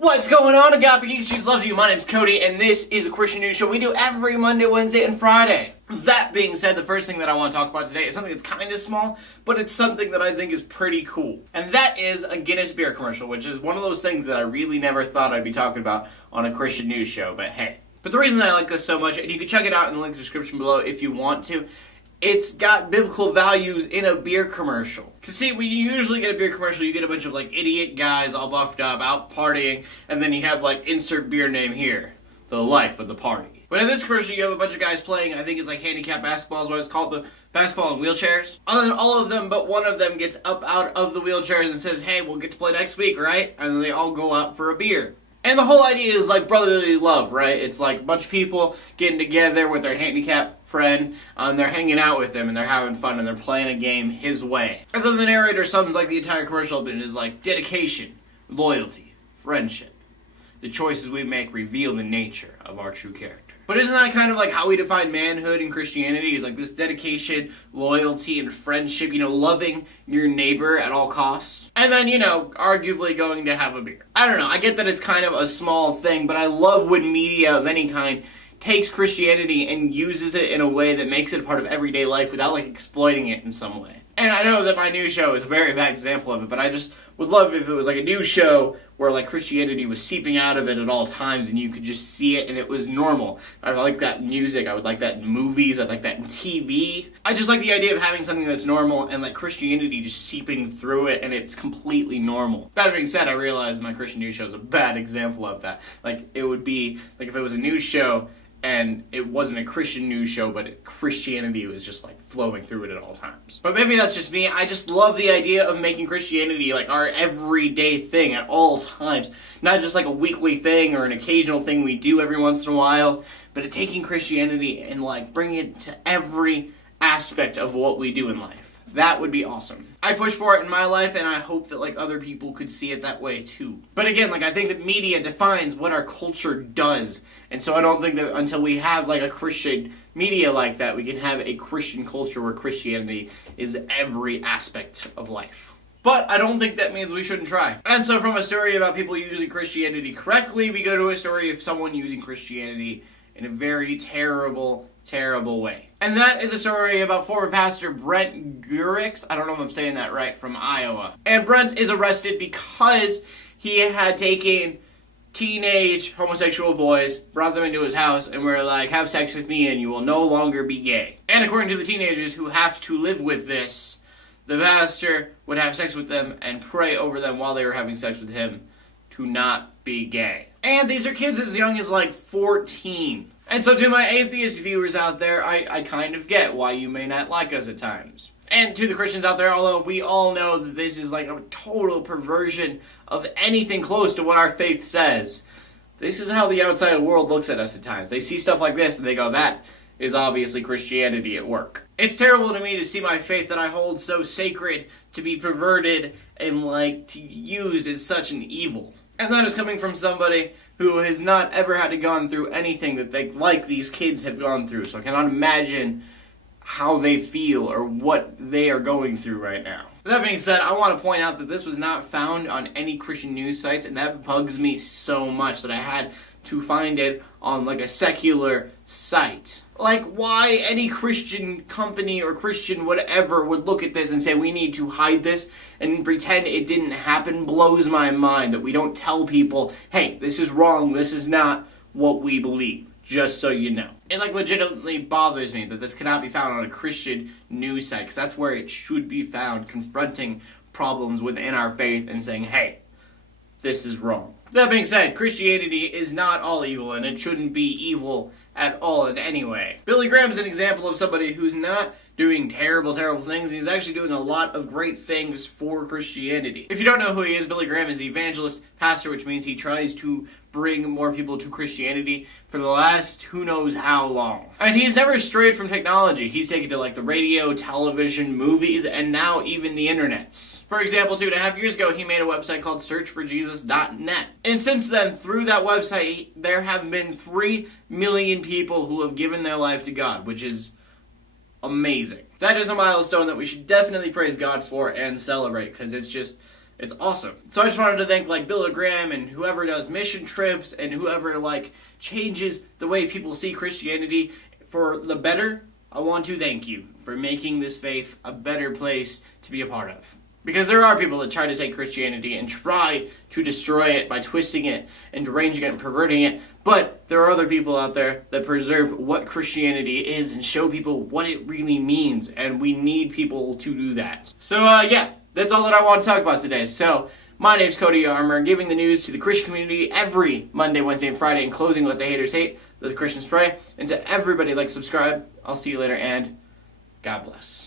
What's going on, Agape Geeks? Jesus loves you. My name's Cody, and this is a Christian news show we do every Monday, Wednesday, and Friday. That being said, the first thing that I want to talk about today is something that's kind of small, but it's something that I think is pretty cool. And that is a Guinness beer commercial, which is one of those things that I really never thought I'd be talking about on a Christian news show, but hey. But the reason I like this so much, and you can check it out in the link in the description below if you want to, it's got biblical values in a beer commercial. Because see, when you usually get a beer commercial, you get a bunch of like idiot guys all buffed up, out partying, and then you have like insert beer name here, the life of the party. But in this commercial, you have a bunch of guys playing, I think it's like handicap basketball is what it's called, the basketball in wheelchairs. And then all of them but one of them gets up out of the wheelchairs and says, hey, we'll get to play next week, right? And then they all go out for a beer. And the whole idea is like brotherly love, right? It's like a bunch of people getting together with their handicapped friend, and they're hanging out with him, and they're having fun, and they're playing a game his way. And then the narrator sums like the entire commercial up and is like, dedication, loyalty, friendship. The choices we make reveal the nature of our true character. But isn't that kind of like how we define manhood in Christianity? Is like this dedication, loyalty, and friendship, loving your neighbor at all costs. And then, arguably going to have a beer. I don't know, I get that it's kind of a small thing, but I love when media of any kind takes Christianity and uses it in a way that makes it a part of everyday life without like exploiting it in some way. And I know that my news show is a very bad example of it, but I just would love if it was like a news show where like Christianity was seeping out of it at all times and you could just see it and it was normal. I like that in music, I would like that in movies, I'd like that in TV. I just like the idea of having something that's normal and like Christianity just seeping through it and it's completely normal. That being said, I realize my Christian news show is a bad example of that. Like it would be, like if it was a news show and it wasn't a Christian news show, but Christianity was just like flowing through it at all times. But maybe that's just me. I just love the idea of making Christianity like our everyday thing at all times. Not just like a weekly thing or an occasional thing we do every once in a while, but taking Christianity and like bringing it to every aspect of what we do in life. That would be awesome. I push for it in my life, and I hope that like other people could see it that way too. But again, like I think that media defines what our culture does, and so I don't think that until we have like a Christian media like that, we can have a Christian culture where Christianity is every aspect of life. But I don't think that means we shouldn't try. And so from a story about people using Christianity correctly, we go to a story of someone using Christianity in a very terrible, terrible way. And that is a story about former pastor Brent Gurix, I don't know if I'm saying that right, from Iowa. And Brent is arrested because he had taken teenage homosexual boys, brought them into his house, and were like, have sex with me and you will no longer be gay. And according to the teenagers who have to live with this, the pastor would have sex with them and pray over them while they were having sex with him to not be gay. And these are kids as young as like 14. And so to my atheist viewers out there, I kind of get why you may not like us at times. And to the Christians out there, although we all know that this is like a total perversion of anything close to what our faith says, this is how the outside world looks at us at times. They see stuff like this and they go, that is obviously Christianity at work. It's terrible to me to see my faith that I hold so sacred to be perverted and like to use as such an evil. And that is coming from somebody who has not ever had to gone through anything that they, like these kids have gone through. So I cannot imagine how they feel or what they are going through right now. That being said, I want to point out that this was not found on any Christian news sites, and that bugs me so much that I had to find it on like a secular site. Like, why any Christian company or Christian whatever would look at this and say we need to hide this and pretend it didn't happen blows my mind, that we don't tell people, hey, this is wrong, this is not what we believe, just so you know. It like legitimately bothers me that this cannot be found on a Christian news site, because that's where it should be found, confronting problems within our faith and saying, hey, this is wrong. That being said, Christianity is not all evil, and it shouldn't be evil at all in any way. Billy Graham's an example of somebody who's not doing terrible, terrible things. He's actually doing a lot of great things for Christianity. If you don't know who he is, Billy Graham is the evangelist pastor, which means he tries to bring more people to Christianity for the last who knows how long. And he's never strayed from technology. He's taken to like the radio, television, movies, and now even the internets. For example, 2.5 years ago, he made a website called searchforjesus.net. And since then, through that website, there have been 3 million people who have given their life to God, which is amazing. That is a milestone that we should definitely praise God for and celebrate, because it's just It's awesome. So I just wanted to thank like Billy Graham and whoever does mission trips and whoever like changes the way people see Christianity for the better. I want to thank you for making this faith a better place to be a part of. Because there are people that try to take Christianity and try to destroy it by twisting it and deranging it and perverting it. But there are other people out there that preserve what Christianity is and show people what it really means. And we need people to do that. So yeah, that's all that I want to talk about today. So my name's Cody Armour, giving the news to the Christian community every Monday, Wednesday, and Friday, and closing Let the Haters Hate, Let the Christians Pray. And to everybody, like, subscribe. I'll see you later, and God bless.